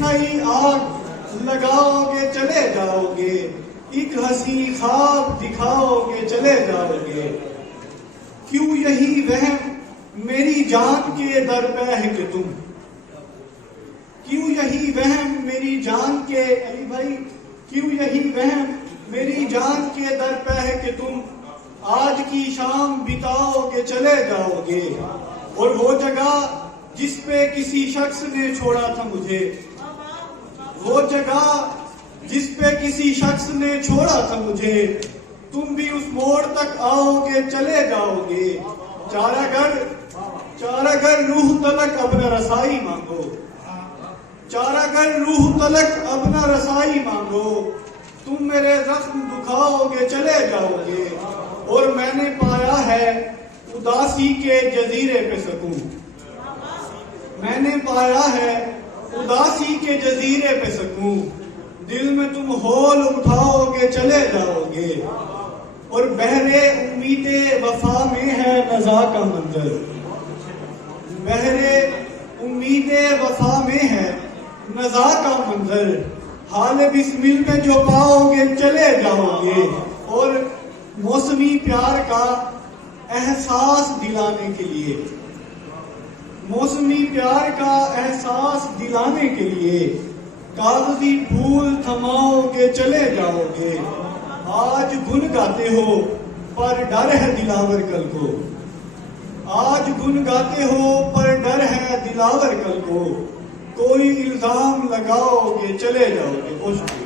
نئی آگ لگاؤ گے چلے جاؤ گے، ایک ہنسی خواب دکھاؤ گے چلے جاؤ گے، کیوں یہی وہم میری جان کے در پہ ہے کہ تم، کیوں یہی وہم میری جان کے، علی بھائی کیوں یہی وہم میری جان کے در پہ ہے کہ تم آج کی شام بتاؤ گے چلے جاؤ گے، اور وہ جگہ جس پہ کسی شخص نے چھوڑا تھا مجھے، وہ جگہ جس پہ کسی شخص نے چھوڑا تھا مجھے، تم بھی اس موڑ تک آؤ گے چلے جاؤ گے، چارہ گر روح تلک اب نہ رسائی مانگو، چارہ گر روح تلک اب نہ رسائی مانگو، تم میرے زخم دکھاؤ گے چلے جاؤ گے، اور میں نے پایا ہے اداسی کے جزیرے پہ سکون، میں نے پایا ہے اداسی کے جزیرے پہ سکون، دل میں تم ہول اٹھاؤ گے چلے جاؤ گے، اور بحر امید وفا میں ہے نزا کا منظر، بحر امید وفا میں ہے نزا کا منظر، حال بسمل میں جو پاؤ گے چلے جاؤ گے، اور موسمی پیار کا احساس دلانے کے لیے، موسمی پیار کا احساس دلانے کے لیے کاغذی پھول تھماؤ گے چلے جاؤ گے، آج گن گاتے ہو پر ڈر ہے دلاور کل کو، آج گن گاتے ہو پر ڈر ہے دلاور کل کو، کوئی الزام لگاؤ گے چلے جاؤ گے۔